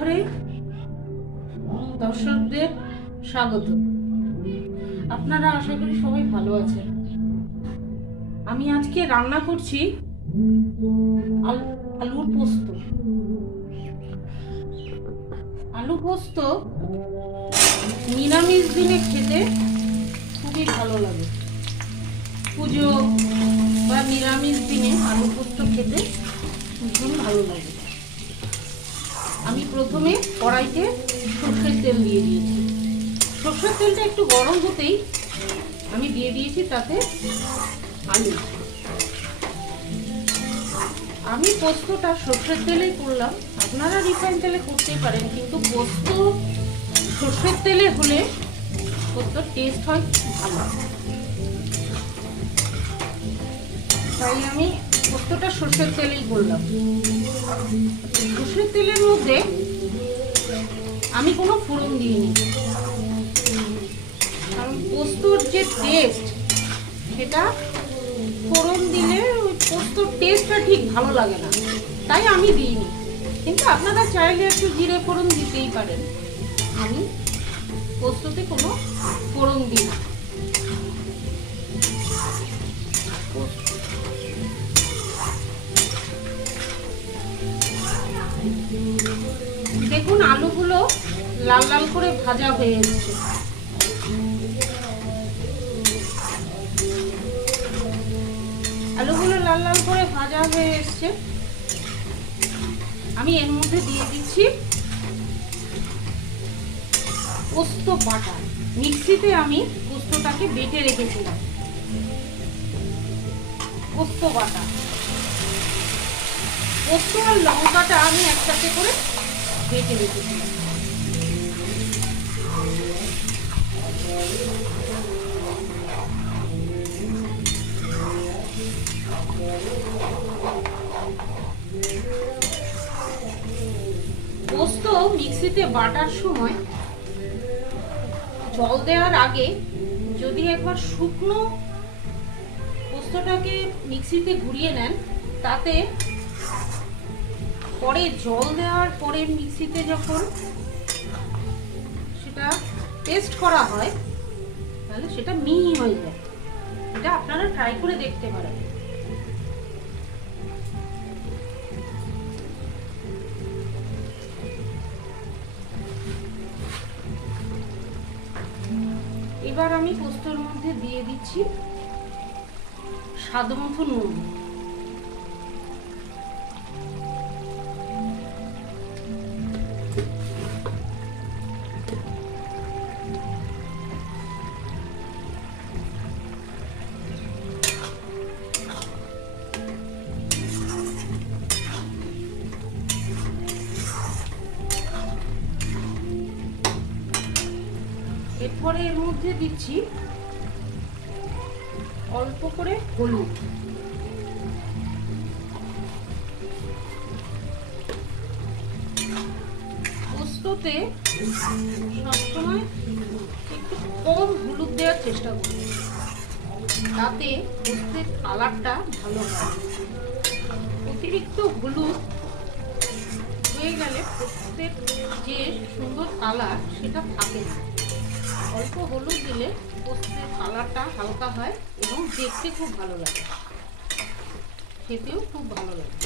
রান্নাঘরে দর্শকদের স্বাগত। আপনারা আশা করি সবাই ভালো আছেন। আমি আজকে রান্না করছি আল- আলুর পোস্ত। আলু পোস্ত নিরামিষ দিনে খেতে খুবই ভালো লাগে। পুজো বা নিরামিষ দিনে আলু পোস্ত খেতে ভীষণ ভালো লাগে। আমি প্রথমে কড়াইতে সর্ষের তেল দিয়ে দিয়েছি। সর্ষের তেলটা একটু গরম হতেই আমি দিয়ে দিয়েছি তাতে আলু। আমি পোস্তটা সর্ষের তেলেই করলাম। আপনারা রিফাইন তেলে করতেই পারেন, কিন্তু পোস্ত সর্ষের তেলে হলে পোস্তর টেস্ট হয় ভালো। তাই আমি পোস্তটা সর্ষের তেলেই করলাম সর্ষের তেলের মধ্যে আমি কোনো ফোড়ন দিইনি। কারণ পোস্তর যে টেস্ট সেটা ফোড়ন দিলে ওই পোস্তর টেস্টটা ঠিক ভালো লাগে না। তাই আমি দিইনি। কিন্তু আপনারা চাইলে একটু জিরে ফোড়ন দিতেই পারেন। আমি পোস্ততে কোনো ফোড়ন দিই না। দেখুন, আলুগুলো লাল লাল করে ভাজা হয়ে এসছে। আলুগুলো লাল লাল করে ভাজা হয়ে এসছে। আমি এর মধ্যে দিয়ে দিচ্ছি পোস্ত বাটা মিক্সিতে আমি পোস্তটাকে বেটে রেখেছিলাম। পোস্ত বাটা পোস্ত আর লঙ্কাটা আমি একসাথে করে পোস্ত মিক্সিতে বাটার সময় জল দেওয়ার আগে যদি একবার শুকনো পোস্তটাকে মিক্সিতে ঘুরিয়ে নেন, তাতে পরে জল দেওয়ার পরে মিক্সিতে যখন সেটা পেস্ট করা হয়, তাহলে সেটা মিহি হয়ে যায়। এটা আপনারা ট্রাই করে দেখতে পারেন। এবার আমি পোস্তর মধ্যে দিয়ে দিচ্ছি স্বাদ মতো নুন। এরপরে এর মধ্যে দিচ্ছি অল্প করে হলুদ। পোস্ততে সবসময় একটু কম হলুদ দেওয়ার চেষ্টা করব তাতে পোস্তের কালারটা ভালো হয়। অতিরিক্ত হলুদ হয়ে গেলে পোস্তের যে সুন্দর কালার সেটা থাকে না। অল্প হলুদ দিলে পোস্তের কালারটা হালকা হয় এবং দেখতে খুব ভালো লাগে। খেতেও খুব ভালো লাগে।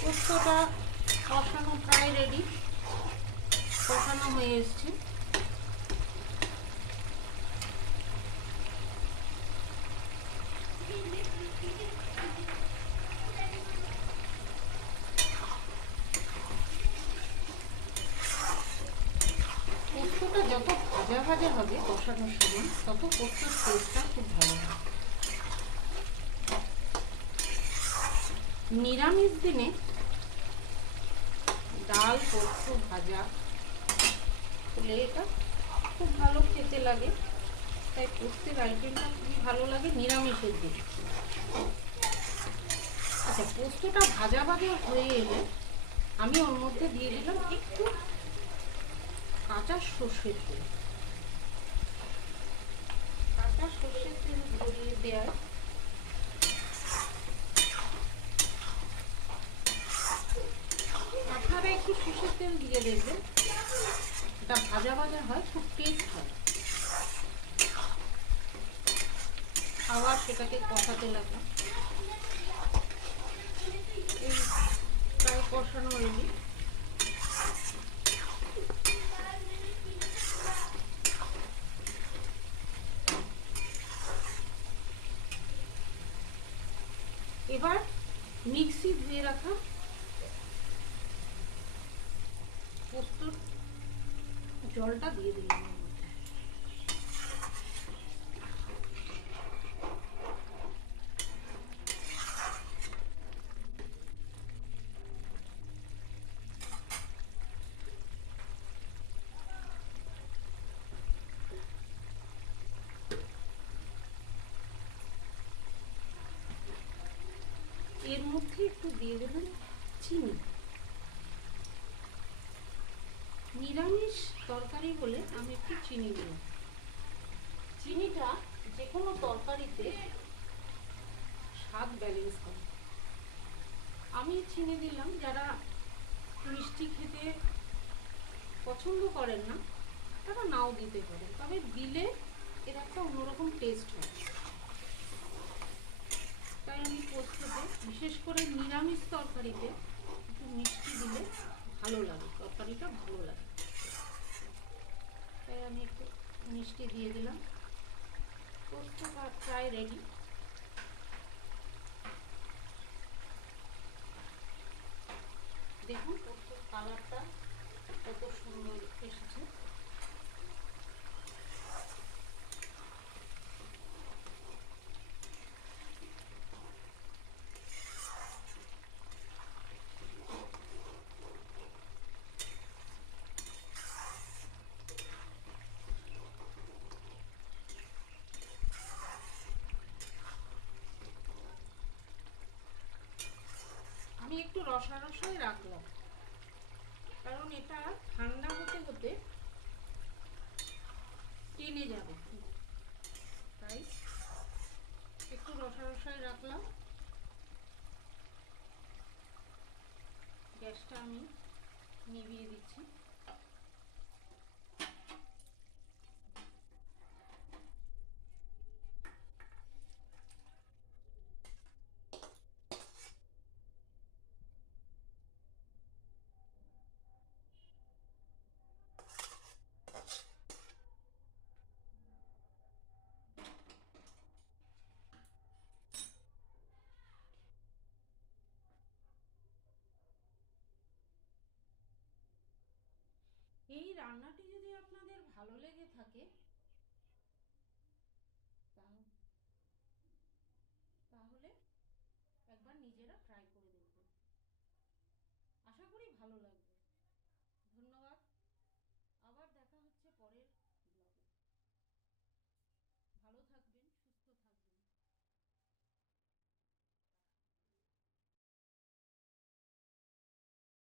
পোস্তটা কষানো প্রায় রেডি কষানো হয়ে এসছে পোস্তটা যত ভাজা হবে কষানোর সময় তত পোস্তর টেস্টটা খুব ভালো হবে নিরামিষ দিনে ডাল, পোস্ত, ভাজা, হলে এটা খুব ভালো খেতে লাগে। তাই পোস্তের আইটেমটা খুবই ভালো লাগে নিরামিষের দিনে। আচ্ছা পোস্তটা ভাজা ভাজা হয়ে এলে আমি ওর মধ্যে দিয়ে দিলাম একটু কাঁচা সর্ষের তেল। হালকা সর্ষের তেল গড়িয়ে দেওয়ার আপনারা একটু সর্ষের তেল দিয়ে দেখবেন এটা ভাজা ভাজা হয়, খুব টেস্ট হয়। আবার সেটাকে কষাতে লাগলাম এই প্রায় কষানো হয়নি। পোস্তর জলটা দিয়ে দিলাম এর মধ্যে। এর মধ্যে একটু দিয়ে দেবেন চিনি নিরামিষ তরকারি বলে আমি একটু চিনি দিলাম। চিনিটা যে কোনো তরকারিতে স্বাদ ব্যালেন্স করে। আমি চিনি দিলাম, যারা মিষ্টি খেতে পছন্দ করেন না, তারা নাও দিতে পারেন তবে দিলে এর একটা অন্যরকম টেস্ট হয়। তাই আমি পোস্ততে বিশেষ করে নিরামিষ তরকারিতে একটু মিষ্টি দিলে ভালো লাগে, তরকারিটা ভালো লাগে। তাই আমি একটু মিষ্টি দিয়ে দিলাম। পোস্ত প্রায় রেডি দেখুন পোস্তর কালারটা কত সুন্দর এসেছে আমি একটু রসা রসাই রাখলাম। কারণ এটা ঠান্ডা হতে হতে টেনে যাবে। তাই একটু রসা রসাই রাখলাম। গ্যাসটা আমি নিভিয়ে দিচ্ছি এই রান্নাটি যদি আপনাদের ভালো লেগে থাকে